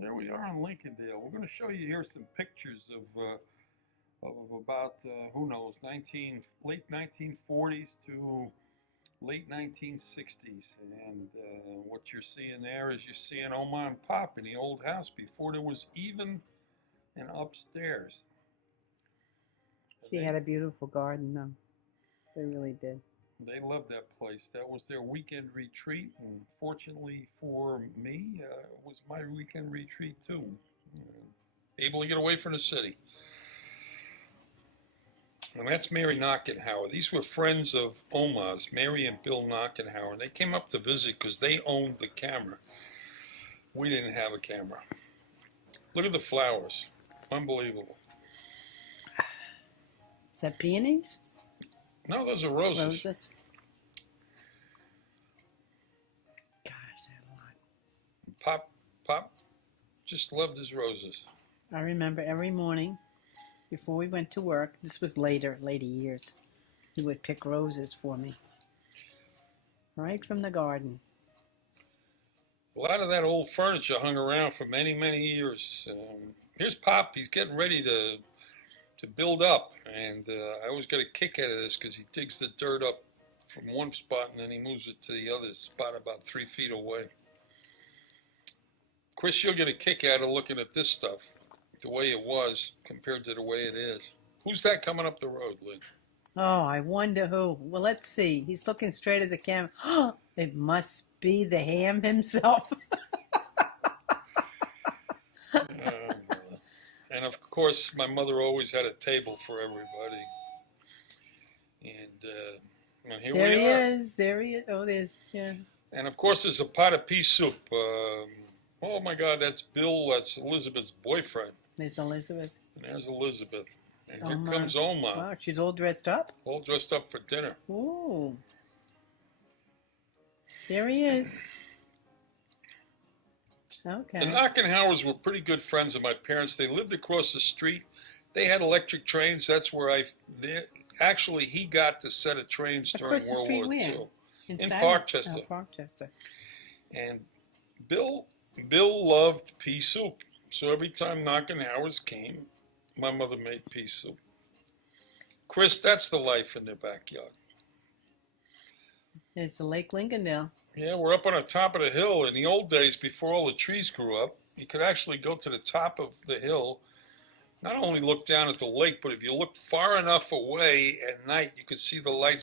Well, there we are in Lincolndale. We're going to show you here some pictures of about who knows, late 1940s to late 1960s. And what you're seeing there is you're seeing Oma and Pop in the old house before there was even an upstairs. She had a beautiful garden, though. They really did. They loved that place. That was their weekend retreat, and fortunately for me, it was my weekend retreat too. Able to get away from the city. And that's Mary Knockenhauer. These were friends of Oma's, Mary and Bill Knockenhauer. They came up to visit because they owned the camera. We didn't have a camera. Look at the flowers. Unbelievable. Is that peonies? No, those are roses. Roses. Gosh, they're a lot. Pop just loved his roses. I remember every morning before we went to work, this was later years, he would pick roses for me. Right from the garden. A lot of that old furniture hung around for many, many years. Here's Pop. He's getting ready to build up, and I always get a kick out of this because he digs the dirt up from one spot and then he moves it to the other spot about 3 feet away. Chris, you'll get a kick out of looking at this stuff, the way it was compared to the way it is. Who's that coming up the road, Lynn? Oh, I wonder who. Well, let's see. He's looking straight at the camera. It must be the ham himself. And of course, my mother always had a table for everybody. And here there we he are. is. There he is. Oh, there's, yeah. And of course, there's a pot of pea soup. Oh my God, that's Bill. That's Elizabeth's boyfriend. There's Elizabeth. And there's Elizabeth. And Oma. Here comes Oma. Wow, she's all dressed up. All dressed up for dinner. Ooh. There he is. Okay. The Knockenhauers were pretty good friends of my parents. They lived across the street. They had electric trains. That's where actually he got the set of trains during Across the World street War where? II. In Stuyvesant? Parkchester. Oh, Parkchester. And Bill loved pea soup. So every time Knockenhauers came, my mother made pea soup. Chris, that's the life in their backyard. It's the Lake Lincolndale. Yeah, we're up on the top of the hill. In the old days, before all the trees grew up, you could actually go to the top of the hill, not only look down at the lake, but if you looked far enough away at night, you could see the lights